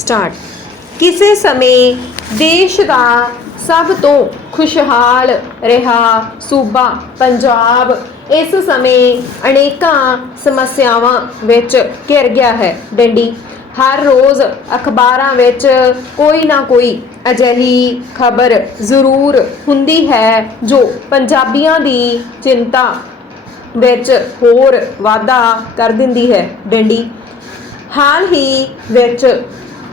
Start ਕਿਸੇ ਸਮੇਂ ਦੇਸ਼ ਦਾ ਸਭ ਤੋਂ ਖੁਸ਼ਹਾਲ ਰਿਹਾ ਸੂਬਾ ਪੰਜਾਬ, ਇਸ ਸਮੇਂ ਅਨੇਕਾਂ ਸਮੱਸਿਆਵਾਂ ਵਿੱਚ ਘਿਰ ਗਿਆ ਹੈ ਡੰਡੀ। ਹਰ ਰੋਜ਼ ਅਖਬਾਰਾਂ ਵਿੱਚ ਕੋਈ ਨਾ ਕੋਈ ਅਜਿਹੀ ਖਬਰ ਜ਼ਰੂਰ ਹੁੰਦੀ ਹੈ ਜੋ ਪੰਜਾਬੀਆਂ ਦੀ ਚਿੰਤਾ ਵਿੱਚ ਹੋਰ ਵਾਧਾ ਕਰ ਦਿੰਦੀ ਹੈ ਡੰਡੀ। ਹਾਲ ਹੀ ਵਿੱਚ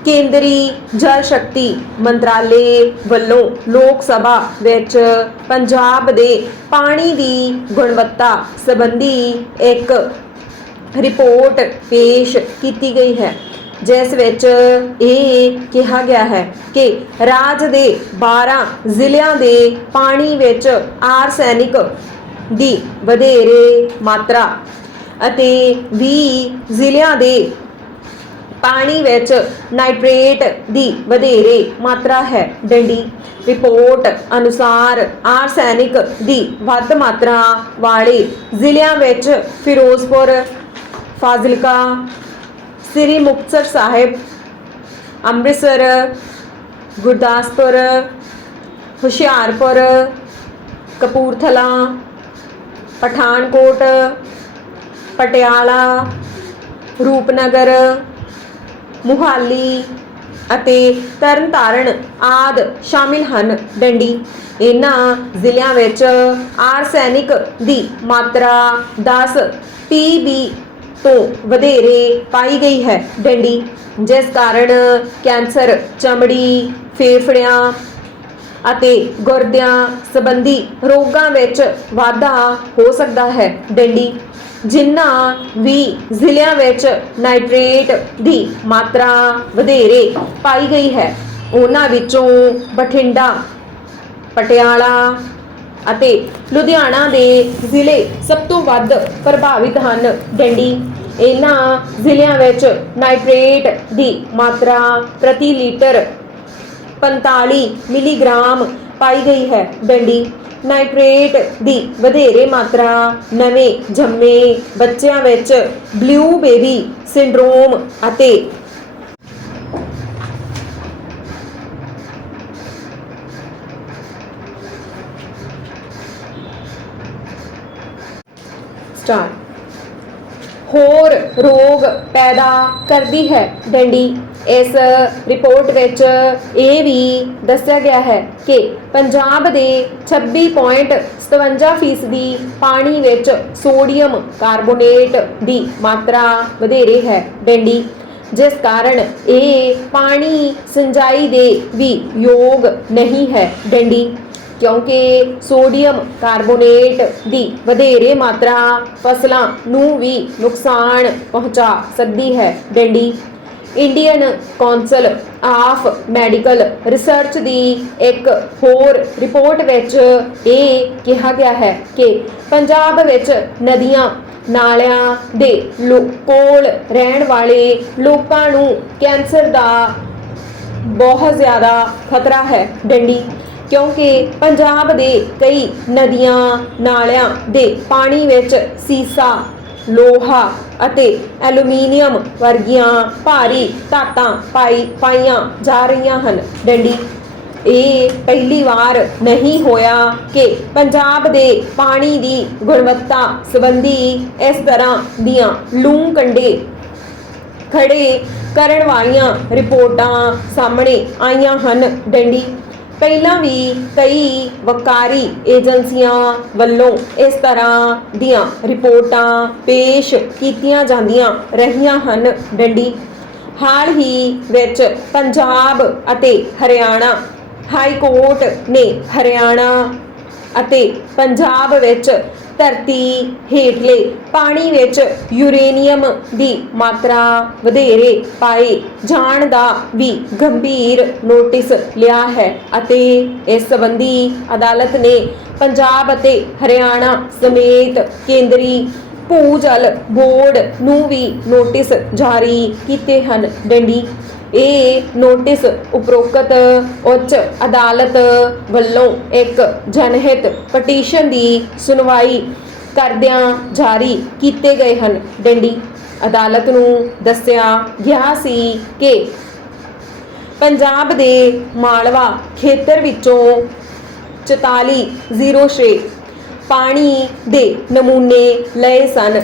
ਕੇਂਦਰੀ ਜਲ ਸ਼ਕਤੀ ਮੰਤਰਾਲੇ ਵੱਲੋਂ ਲੋਕ ਸਭਾ ਵਿੱਚ ਪੰਜਾਬ ਦੇ ਪਾਣੀ ਦੀ ਗੁਣਵੱਤਾ ਸੰਬੰਧੀ ਇੱਕ ਰਿਪੋਰਟ ਪੇਸ਼ ਕੀਤੀ ਗਈ ਹੈ, ਜਿਸ ਵਿੱਚ ਇਹ ਕਿਹਾ ਗਿਆ ਹੈ ਕਿ ਰਾਜ ਦੇ 12 ਜ਼ਿਲ੍ਹਿਆਂ ਦੇ ਪਾਣੀ ਵਿੱਚ ਆਰਸੈਨਿਕ ਦੀ ਵਧੇਰੇ ਮਾਤਰਾ ਅਤੇ 20 ਜ਼ਿਲ੍ਹਿਆਂ ਦੇ ਪਾਣੀ ਵਿੱਚ ਨਾਈਟ੍ਰੇਟ ਦੀ ਵਧੇਰੇ ਮਾਤਰਾ ਹੈ। ਡੰਡੀ ਰਿਪੋਰਟ ਅਨੁਸਾਰ ਆਰਸੈਨਿਕ ਦੀ ਵੱਧ ਮਾਤਰਾ ਵਾਲੇ ਜ਼ਿਲ੍ਹਿਆਂ ਵਿੱਚ ਫਿਰੋਜ਼ਪੁਰ, ਫਾਜ਼ਿਲਕਾ, ਸ੍ਰੀ ਮੁਕਤਸਰ ਸਾਹਿਬ, ਅੰਮ੍ਰਿਤਸਰ, ਗੁਰਦਾਸਪੁਰ, ਹੁਸ਼ਿਆਰਪੁਰ, ਕਪੂਰਥਲਾ, ਪਠਾਨਕੋਟ, ਪਟਿਆਲਾ, ਰੂਪਨਗਰ ਮੁਹਾਲੀ ਅਤੇ ਤਰਨਤਾਰਨ ਆਦ ਸ਼ਾਮਿਲ ਹਨ। ਡੰਡੀ, ਇਹਨਾਂ ਜ਼ਿਲ੍ਹਿਆਂ ਵਿੱਚ ਆਰਸੈਨਿਕ ਦੀ ਮਾਤਰਾ 10 ਪੀਬੀ ਤੋਂ ਵਧੇਰੇ ਪਾਈ ਗਈ ਹੈ। ਡੰਡੀ, ਜਿਸ ਕਾਰਨ ਕੈਂਸਰ, ਚਮੜੀ, ਫੇਫੜਿਆਂ ਅਤੇ ਗੁਰਦਿਆਂ ਸੰਬੰਧੀ ਰੋਗਾਂ ਵਿੱਚ ਵਾਧਾ ਹੋ ਸਕਦਾ ਹੈ। ਡੰਡੀ ਜਿਨ੍ਹਾਂ ਵੀ ਜ਼ਿਲ੍ਹਿਆਂ ਵਿੱਚ ਨਾਈਟ੍ਰੇਟ ਦੀ ਮਾਤਰਾ ਵਧੇਰੇ ਪਾਈ ਗਈ ਹੈ, ਉਹਨਾਂ ਵਿੱਚੋਂ ਬਠਿੰਡਾ, ਪਟਿਆਲਾ ਅਤੇ ਲੁਧਿਆਣਾ ਦੇ ਜ਼ਿਲ੍ਹੇ ਸਭ ਤੋਂ ਵੱਧ ਪ੍ਰਭਾਵਿਤ ਹਨ। ਡੰਡੀ, ਇਹਨਾਂ ਜ਼ਿਲ੍ਹਿਆਂ ਵਿੱਚ ਨਾਈਟ੍ਰੇਟ ਦੀ ਮਾਤਰਾ ਪ੍ਰਤੀ ਲੀਟਰ 45 ਮਿਲੀਗ੍ਰਾਮ ਪਾਈ ਗਈ ਹੈ। ਡੰਡੀ ਨਾਈਟ੍ਰੇਟ ਦੀ ਵਧੇਰੇ ਮਾਤਰਾ ਨਵੇਂ ਜੰਮੇ ਬੱਚਿਆਂ ਵਿੱਚ ਬਲੂ ਬੇਬੀ ਸਿੰਡਰੋਮ ਅਤੇ ਸਟਾਰਟ ਹੋਰ ਰੋਗ ਪੈਦਾ ਕਰਦੀ ਹੈ ਡੰਡੀ ਇਸ ਰਿਪੋਰਟ ਵਿੱਚ ਇਹ ਵੀ ਦੱਸਿਆ ਗਿਆ ਹੈ ਕਿ ਪੰਜਾਬ ਦੇ 26.57% ਫੀਸਦੀ ਪਾਣੀ ਵਿੱਚ ਸੋਡੀਅਮ ਕਾਰਬੋਨੇਟ ਦੀ ਮਾਤਰਾ ਵਧੇਰੇ ਹੈ ਡੈਂਡੀ, ਜਿਸ ਕਾਰਨ ਇਹ ਪਾਣੀ ਸਿੰਜਾਈ ਦੇ ਵੀ ਯੋਗ ਨਹੀਂ ਹੈ ਡੰਡੀ, ਕਿਉਂਕਿ ਸੋਡੀਅਮ ਕਾਰਬੋਨੇਟ ਦੀ ਵਧੇਰੇ ਮਾਤਰਾ ਫਸਲਾਂ ਨੂੰ ਵੀ ਨੁਕਸਾਨ ਪਹੁੰਚਾ ਸਕਦੀ ਹੈ ਡੰਡੀ। Indian council of medical research ਦੀ ਇੱਕ ਹੋਰ ਰਿਪੋਰਟ ਵਿੱਚ ਇਹ ਕਿਹਾ ਗਿਆ ਹੈ ਕਿ ਪੰਜਾਬ ਵਿੱਚ ਨਦੀਆਂ, ਨਾਲਿਆਂ ਦੇ ਲੋ- ਕੋਲ ਰਹਿਣ ਵਾਲੇ ਲੋਕਾਂ ਨੂੰ ਕੈਂਸਰ ਦਾ ਬਹੁਤ ਜ਼ਿਆਦਾ ਖਤਰਾ ਹੈ ਡੰਡੀ, ਕਿਉਂਕਿ ਪੰਜਾਬ ਦੇ ਕਈ ਨਦੀਆਂ, ਨਾਲਿਆਂ ਦੇ ਪਾਣੀ ਵਿੱਚ ਸੀਸਾ ਲੋਹਾ ਅਤੇ ਐਲੂਮੀਨੀਅਮ ਵਰਗੀਆਂ ਭਾਰੀ ਧਾਤਾਂ ਪਾਈ ਪਾਈਆਂ ਜਾ ਰਹੀਆਂ ਹਨ। ਡੰਡੀ, ਇਹ ਪਹਿਲੀ ਵਾਰ ਨਹੀਂ ਹੋਇਆ ਕਿ ਪੰਜਾਬ ਦੇ ਪਾਣੀ ਦੀ ਗੁਣਵੱਤਾ ਸੰਬੰਧੀ ਇਸ ਤਰ੍ਹਾਂ ਦੀਆਂ ਲੂੰ ਕੰਡੇ ਖੜੇ ਕਰਨ ਵਾਲੀਆਂ ਰਿਪੋਰਟਾਂ ਸਾਹਮਣੇ ਆਈਆਂ ਹਨ। ਡੰਡੀ ਪਹਿਲਾਂ ਵੀ ਕਈ ਵਕਾਰੀ ਏਜੰਸੀਆਂ ਵੱਲੋਂ ਇਸ ਤਰ੍ਹਾਂ ਦੀਆਂ ਰਿਪੋਰਟਾਂ ਪੇਸ਼ ਕੀਤੀਆਂ ਜਾਂਦੀਆਂ ਰਹੀਆਂ ਹਨ, ਡੰਡੀ। ਹਾਲ ਹੀ ਵਿੱਚ ਪੰਜਾਬ ਅਤੇ ਹਰਿਆਣਾ ਹਾਈ ਕੋਰਟ ਨੇ ਹਰਿਆਣਾ ਅਤੇ ਪੰਜਾਬ ਵਿੱਚ ਧਰਤੀ ਹੇਠਲੇ ਪਾਣੀ ਵਿੱਚ ਯੂਰੇਨੀਅਮ ਦੀ ਮਾਤਰਾ ਵਧੇਰੇ ਪਾਏ ਜਾਣ ਦਾ ਵੀ ਗੰਭੀਰ ਨੋਟਿਸ ਲਿਆ ਹੈ ਅਤੇ ਇਸ ਸੰਬੰਧੀ ਅਦਾਲਤ ਨੇ ਪੰਜਾਬ ਅਤੇ ਹਰਿਆਣਾ ਸਮੇਤ ਕੇਂਦਰੀ ਭੂਜਲ ਬੋਰਡ ਨੂੰ ਵੀ ਨੋਟਿਸ ਜਾਰੀ ਕੀਤੇ ਹਨ। ਡੰਡੀ ਇਹ ਨੋਟਿਸ ਉਪਰੋਕਤ ਉੱਚ ਅਦਾਲਤ ਵੱਲੋਂ ਇੱਕ ਜਨਹਿਤ ਪਟੀਸ਼ਨ ਦੀ ਸੁਣਵਾਈ ਕਰਦਿਆਂ ਜਾਰੀ ਕੀਤੇ ਗਏ ਹਨ। ਡੰਡੀ, ਅਦਾਲਤ ਨੂੰ ਦੱਸਿਆ ਗਿਆ ਸੀ ਕਿ ਪੰਜਾਬ ਦੇ ਮਾਲਵਾ ਖੇਤਰ ਵਿੱਚੋਂ 4406 ਪਾਣੀ ਦੇ ਨਮੂਨੇ ਲਏ ਸਨ।